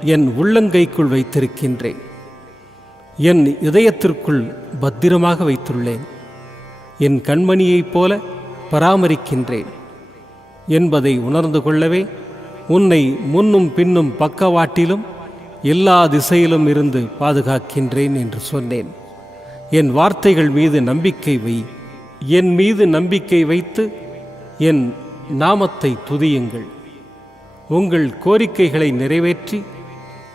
என் உள்ளங்கைக்குள் வைத்திருக்கின்றேன். என் இதயத்திற்குள் பத்திரமாக வைத்துள்ளேன். என் கண்மணியைப் போல பராமரிக்கின்றேன். என்பதை உணர்ந்து கொள்ளவே உன்னை முன்னும் பின்னும் பக்கவாட்டிலும் எல்லா திசையிலும் இருந்து பாதுகாக்கின்றேன் என்று சொன்னேன். என் வார்த்தைகள் மீது நம்பிக்கை வை. என் மீது நம்பிக்கை வைத்து என் நாமத்தை துதியுங்கள். உங்கள் கோரிக்கைகளை நிறைவேற்றி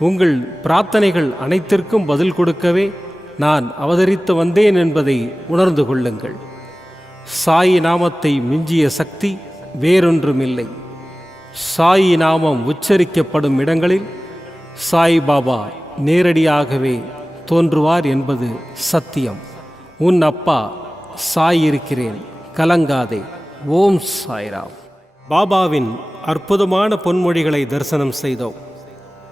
உங்கள் பிரார்த்தனைகள் அனைத்திற்கும் பதில் கொடுக்கவே நான் அவதரித்து வந்தேன் என்பதை உணர்ந்து கொள்ளுங்கள். சாயி நாமத்தை மிஞ்சிய சக்தி வேறொன்றுமில்லை. சாயி நாமம் உச்சரிக்கப்படும் இடங்களில் சாய் பாபா நேரடியாகவே தோன்றுவார் என்பது சத்தியம். உன் அப்பா சாய் இருக்கிறேன் கலங்காதே. ஓம் சாய்ராம். பாபாவின் அற்புதமான பொன்மொழிகளை தரிசனம் செய்தோம்.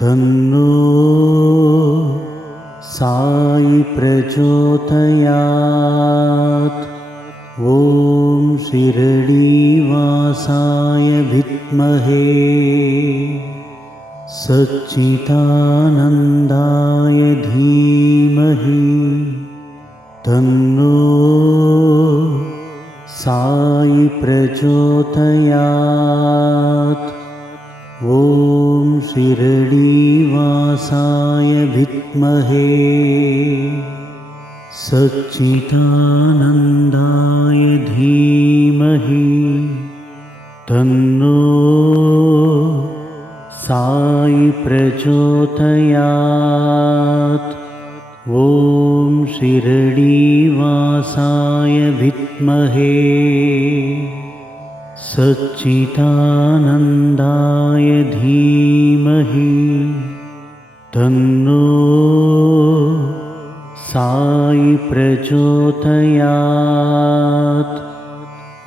तन्नो साई प्रचोदयात्। ॐ शिरडीवासाय विद्महे। सच्चिदानन्दाय धीमहि। तन्नो साई प्रचोदयात्। ॐ शिरडीवासाय विद्महे सच्चिदानन्दाय धीमहि तन्नो साई प्रचोदयात्। ॐ शिरडीवासाय विद्महे सच्चिदानन्दाय धीमहि तन्नो साई प्रचोदयात्।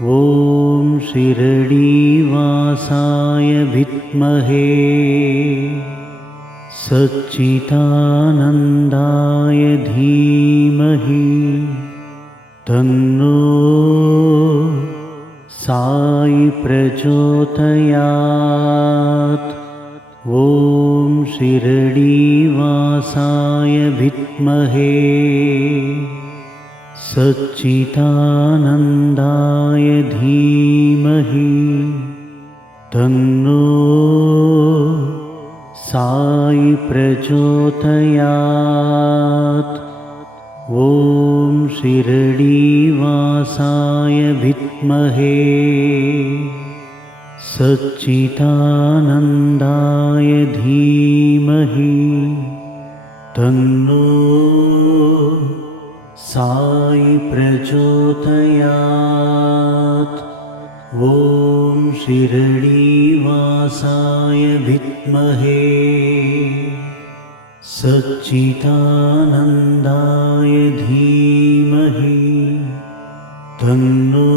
ॐ शिरडीवासाय विद्महे। सच्चिदानन्दाय धीमहि। तन्नो साई प्रचोदयात्। ॐ शिरडीवासाय विद्महे सच्चिदानन्दाय धीमहि तन्नो साई प्रचोदयात्। ॐ शिरडीवासाय विद्महे सच्चिदानन्दाय धीमहि तन्नो साई प्रचोदयात्। ॐ शिरडीवासाय विद्महे। सच्चिदानन्दाय धीमहि। तन्नो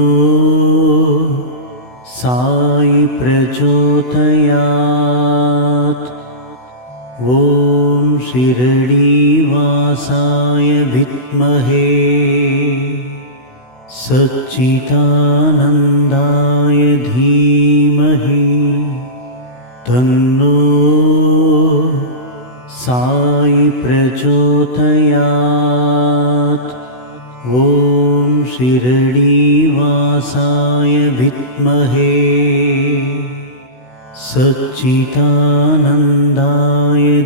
साई प्रचोदयात्। ॐ शिरडीवासाय विद्महे सच्चिदानन्दाय धीमहि तन्नो साई प्रचोदयात्। ॐ शिरडीवासाय विद्महे सच्चिदानन्दाय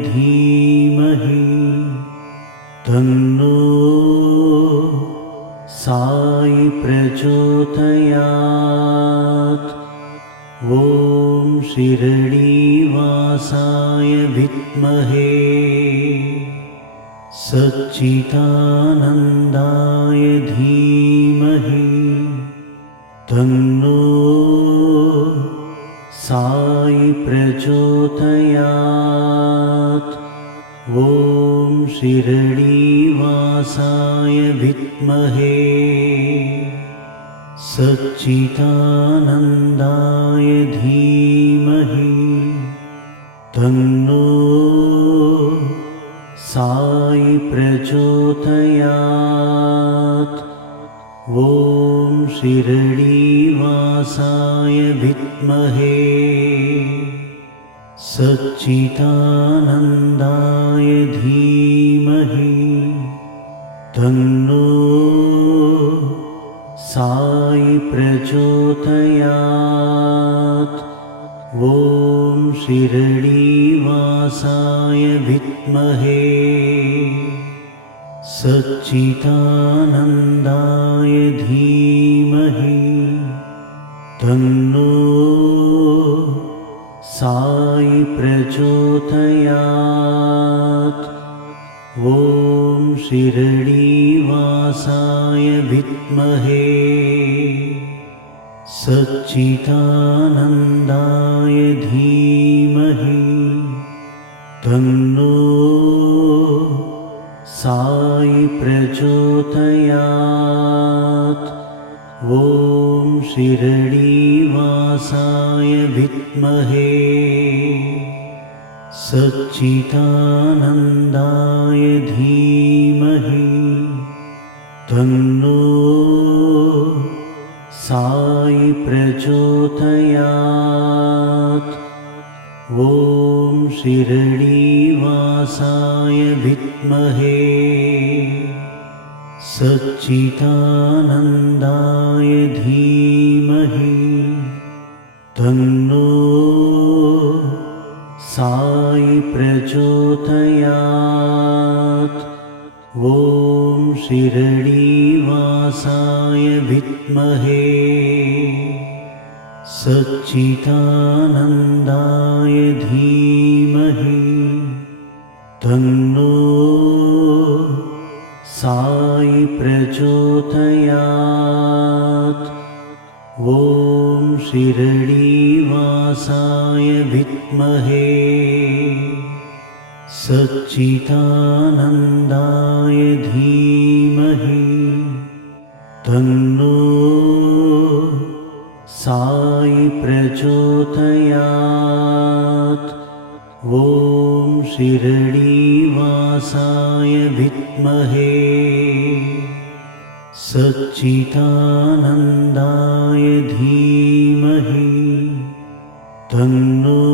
धीमहि तन्नो प्रचोदयात्। ॐ शिरडीवासाय विद्महे। सच्चिदानन्दाय धीमहि। तन्नो साई प्रचोदयात्। ॐ शिरडीवासाय विद्महे सच्चिदानन्दाय धीमहि तन्नो साई प्रचोदयात्। ॐ शिरडीवासाय विद्महे सच्चिदानन्दाय धीमहि तन्नो साई प्रचोदयात्। ॐ शिरडीवासाय विद्महे। सच्चिदानन्दाय धीमहि। तन्नो साई प्रचोदयात्। ॐ शिरडीवासाय विद्महे सच्चिदानन्दाय धीमहि तन्नो साई प्रचोदयात्। ॐ शिरडीवासाय विद्महे सच्चिदानन्दाय धीमहि तन्नो साई प्रचोदयात्। ॐ शिरडीवासाय विद्महे। सच्चिदानन्दाय धीमहि। तन्नो साई प्रचोदयात्। ॐ शिरडीवासाय विद्महे सच्चिदानन्दाय धीमहि तन्नो साई प्रचोदयात्। ॐ शिरडीवासाय विद्महे सच्चिदानन्दाय धीमहि तन्नो प्रचोदयात्। ॐ शिरडीवासाय विद्महे। सच्चिदानन्दाय धीमहि। तन्नो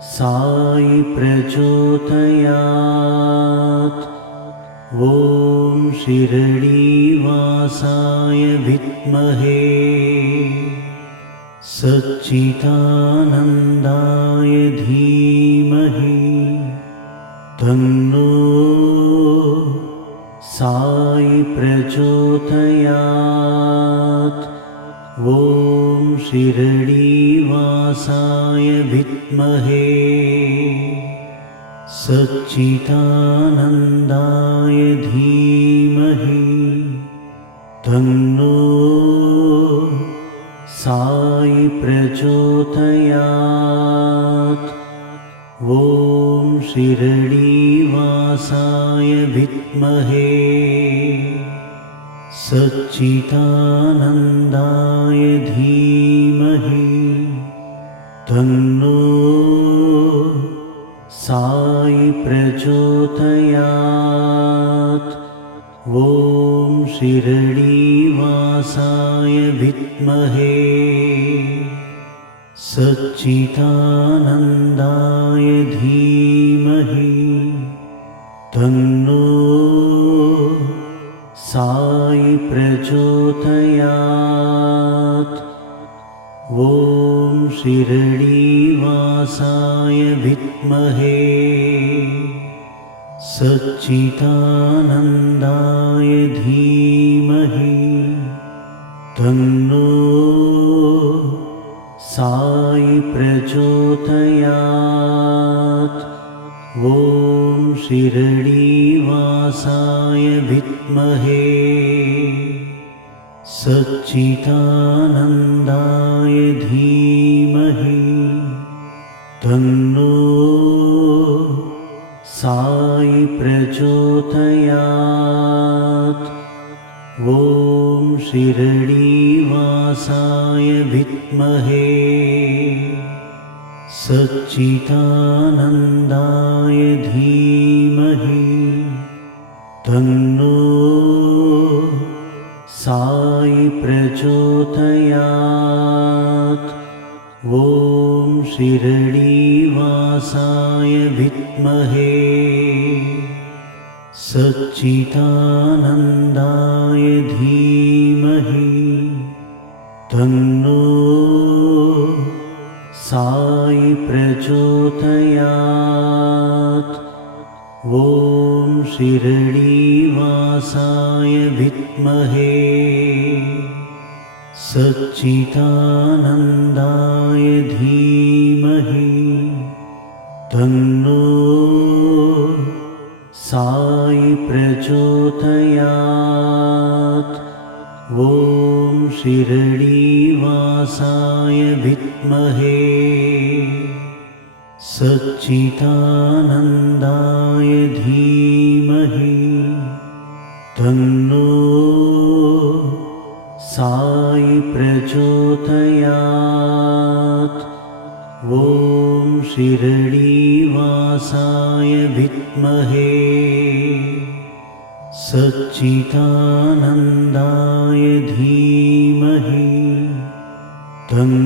साई प्रचोदयात्। ॐ शिरडीवासाय विद्महे सच्चिदानन्दाय धीमहि तन्नो साई प्रचोदयात्। ॐ शिरडीवासाय विद्महे। सच्चिदानन्दाय धीमहि तन्नो शिरडीवासाय विद्महे सच्चिदानन्दाय धीमहि तन्नो साई प्रचोदयात्। ॐ शिरडीवासाय विद्महे सच्चिदानन्दाय धीमहि तन्नो साई प्रचोदयात्। ॐ शिरडीवासाय विद्महे सच्चिदानन्दाय धीमहि तन्नो प्रचोदयात् ॐ शिरडीवासाय विद्महे। सच्चिदानन्दाय धीमहि। तन्नो साई प्रचोदयात्। ॐ शिरडीवासाय विद्महे सच्चिदानन्दाय धीमहि तन्नो साई प्रचोदयात्। ॐ शिरडीवासाय विद्महे सच्चिदानन्दाय धीमहि तन्नो साई प्रचोदयात्। ॐ शिरडीवासाय विद्महे। सच्चिदानन्दाय धीमहि। तन्नो साई प्रचोदयात्। ॐ शिरडीवासाय विद्महे सच्चिदानन्दाय धीमहि तन्नो साई प्रचोदयात्। ॐ शिरडीवासाय विद्महे सच्चिदानन्दाय धीमहि तन्नो